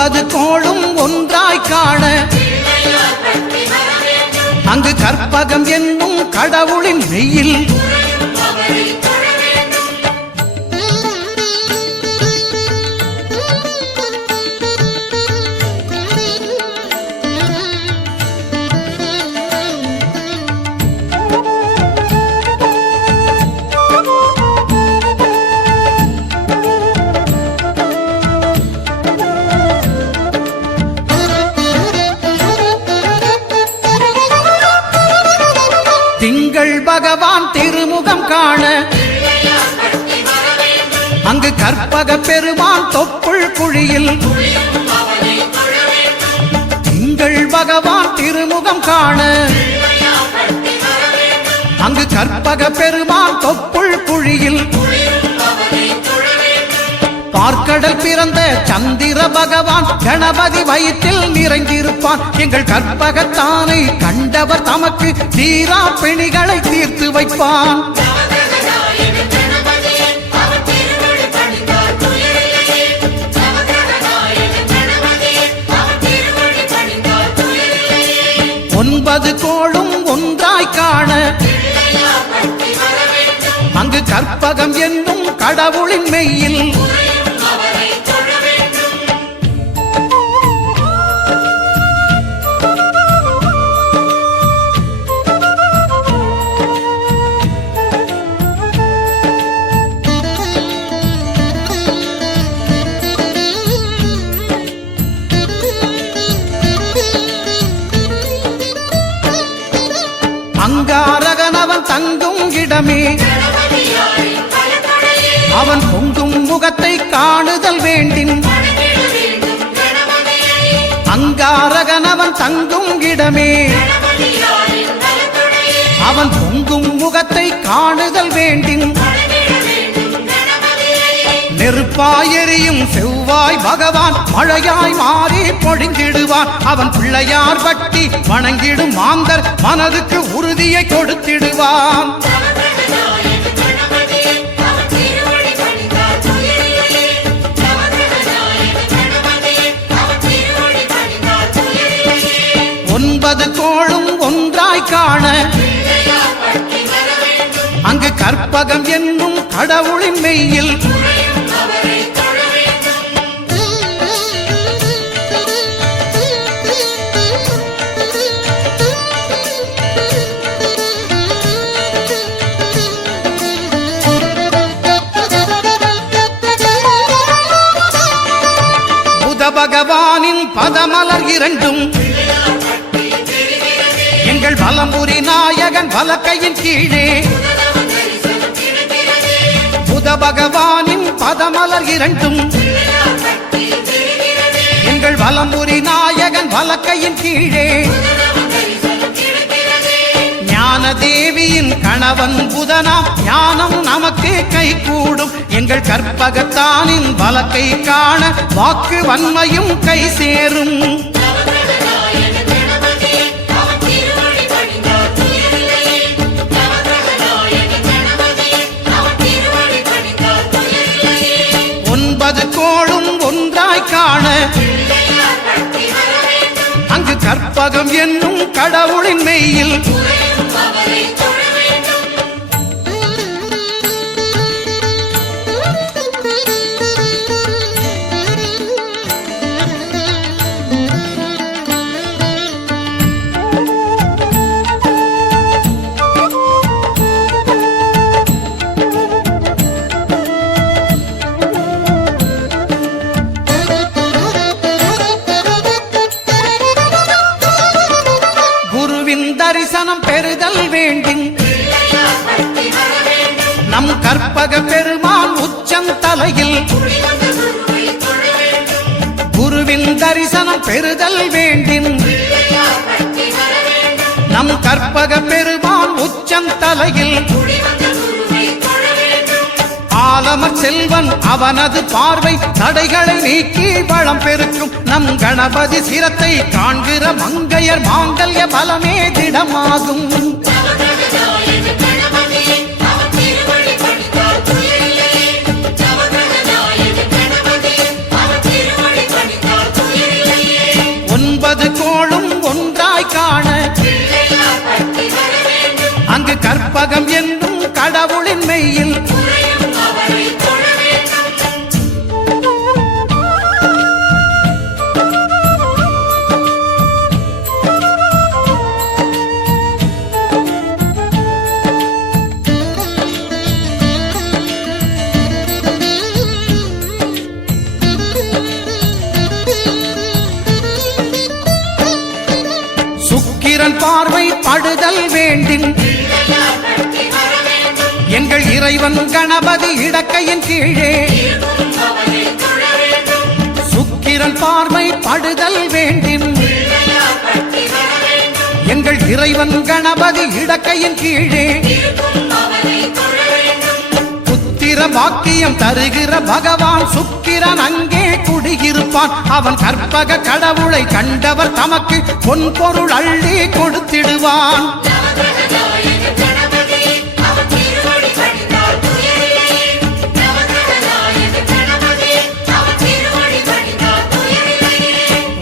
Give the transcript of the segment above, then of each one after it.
9 கோளும் ஒன்றாய் காண அங்கு கற்பகம் என்னும் கடவுளின் மெய்யில் திங்கள் பகவான் திருமுகம் காண அங்கு கற்பக பெருமான் தொப்புள் குழியில் திங்கள் பகவான் திருமுகம் காண அங்கு கற்பக பெருமான் தொப்புள் குழியில் பார்க்கடல் பிறந்த சந்திர பகவான் கணபதி வயிற்றில் நிறைந்திருப்பான் எங்கள் கற்பகத்தானை கண்டவர் தமக்கு தீரா பிணிகளை தீர்த்து வைப்பான் ஒன்பது கோளும் ஒன்றாய் காண அங்கு கற்பகம் என்னும் கடவுளின் மெய்யில் அங்காரகனவன் தங்கும் இடமே அவன் பொங்கும் முகத்தை காணுதல் வேண்டின் அங்காரகனவன் தங்கும் இடமே அவன் பொங்கும் முகத்தை காணுதல் வேண்டின் நெருப்பாயெறியும் செவ்வாய் பகவான் மழையாய் மாறி பொழிந்திடுவான் அவன் பிள்ளையார் பட்டி வணங்கிடும் மாந்தர் மனதுக்கு உறுதியை கொடுத்திடுவான் ஒன்பது கோளும் ஒன்றாய் காண அங்கு கற்பகம் என்னும் கடவுளின் மெய்யில் பகவானின் பதமலர் இரண்டும் எங்கள் வலம்புரி நாயகன் வலக்கையின் கீழே புத பகவானின் பதமலர் இரண்டும் எங்கள் வலம்புரி நாயகன் வலக்கையின் கீழே ஞான தேவியின் கணவன் புதனாம் ஞானம் நமக்கு கை கூடும் எங்கள் கற்பகத்தானின் வலக்கை காண வாக்கு வன்மையும் கை சேரும் ஒன்பது கோளும் ஒன்றாய் காண அங்கு கற்பகம் என்னும் கடவுளின் மெய்யில் தரிசனம் பெறுதல் வேண்டின் நம் கற்பக பெருமான் உச்சந்தலையில் குருவின் தரிசனம் பெறுதல் வேண்டின் நம் கற்பக பெருமான் உச்சந்தலையில் ஆலமர் செல்வன் அவனது பார்வை தடைகளை நீக்கி வளம் பெருக்கும் நம் கணபதி சிரத்தை காண்கிற மங்கையர் மாங்கல்ய பலமே திடமாகும் கற்பகம் என்னும் கடவுளின் மெய்யில் சுக்கிரன் பார்வை படுதல் வேண்டின் எங்கள் இறைவன் கணபதி இடக்கையின் கீழே சுக்கிரன் பார்வை படுதல் வேண்டின் எங்கள் இறைவன் கணபதி இடக்கையின் கீழே புத்திர பாக்கியம் தருகிற பகவான் சுக்கிரன் அங்கே குடியிருப்பான். அவன் கற்பக கடவுளை கண்டவர் தமக்கு பொன் பொருள் அள்ளி கொடுத்திடுவான்.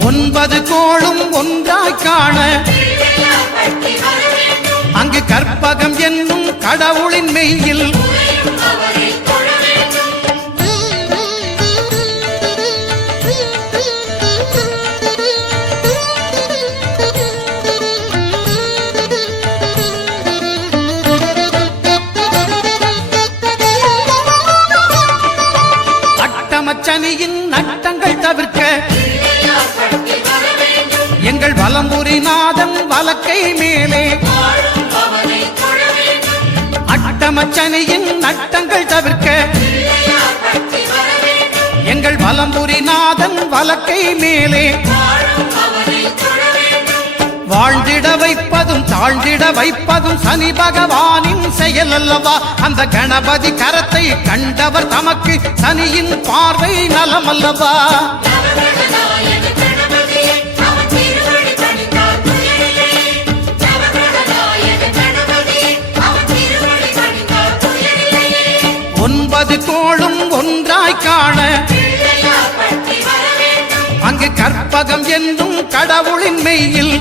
ஒன்பது கோளும் ஒன்றாய் காண அங்கு கற்பகம் என்னும் கடவுளின் மெய்யில் அட்டமச்சனியின் நட்டங்கள் தவிர்க்க எங்கள் வலம்புரிநாதன் வலக்கை மேலே அட்டமச்சனியின் நட்டங்கள் தவிர்க்க எங்கள் வலம்புரிநாதன் வலக்கை மேலே வாழ்ந்திட வைப்பதும் தாழ்ந்திட வைப்பதும் சனி பகவானின் செயல் அல்லவா. அந்த கணபதி கரத்தை கண்டவர் தமக்கு சனியின் பார்வை நலம் அல்லவா. ஒன்பது கோளும் ஒன்றாய் காண அங்கு கற்பகம் என்னும் கடவுளின் மெய்யில்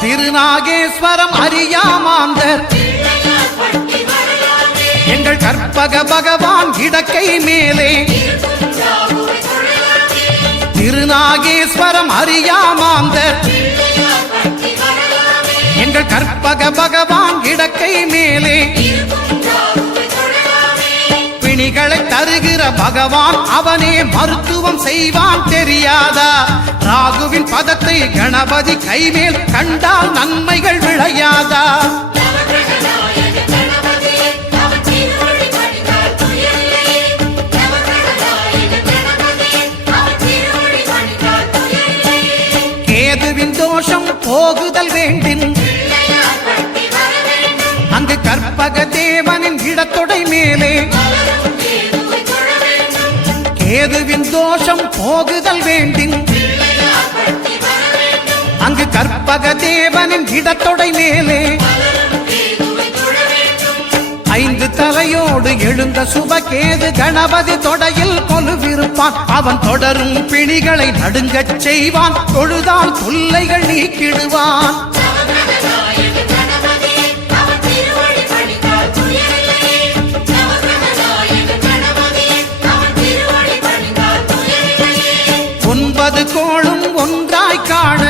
திருநாகேஸ்வரம் அறியாமாந்தர் எங்கள் கற்பக பகவான் இடக்கை மேலே திருநாகேஸ்வரம் அறியாமாந்தர் எங்கள் கற்பக பகவான் இடக்கை மேலே பிணிகளை தருகிற பகவான் அவனே மருத்துவம் செய்வான் தெரியாதா. ராகுவின் பதத்தை கணபதி கைமேல் கண்டால் நன்மைகள் விளையாதா. கேதுவின் தோஷம் போகுதல் வேண்டின் அங்கு கற்பக தேவனின் இடத்தொடை மேலே கேதுவின் தோஷம் போகுதல் வேண்டின் அங்கு கற்பக தேவனின் இடத்தொடை மேலே ஐந்து தலையோடு எழுந்த சுபகேது கணபதி தொடையில் கொலுவிருப்பான். அவன் தொடரும் பிணிகளை நடுங்கச் செய்வான். தொழுதால் தொல்லைகள் நீக்கிடுவான். ஒன்பது கோளும் ஒன்றாய் காண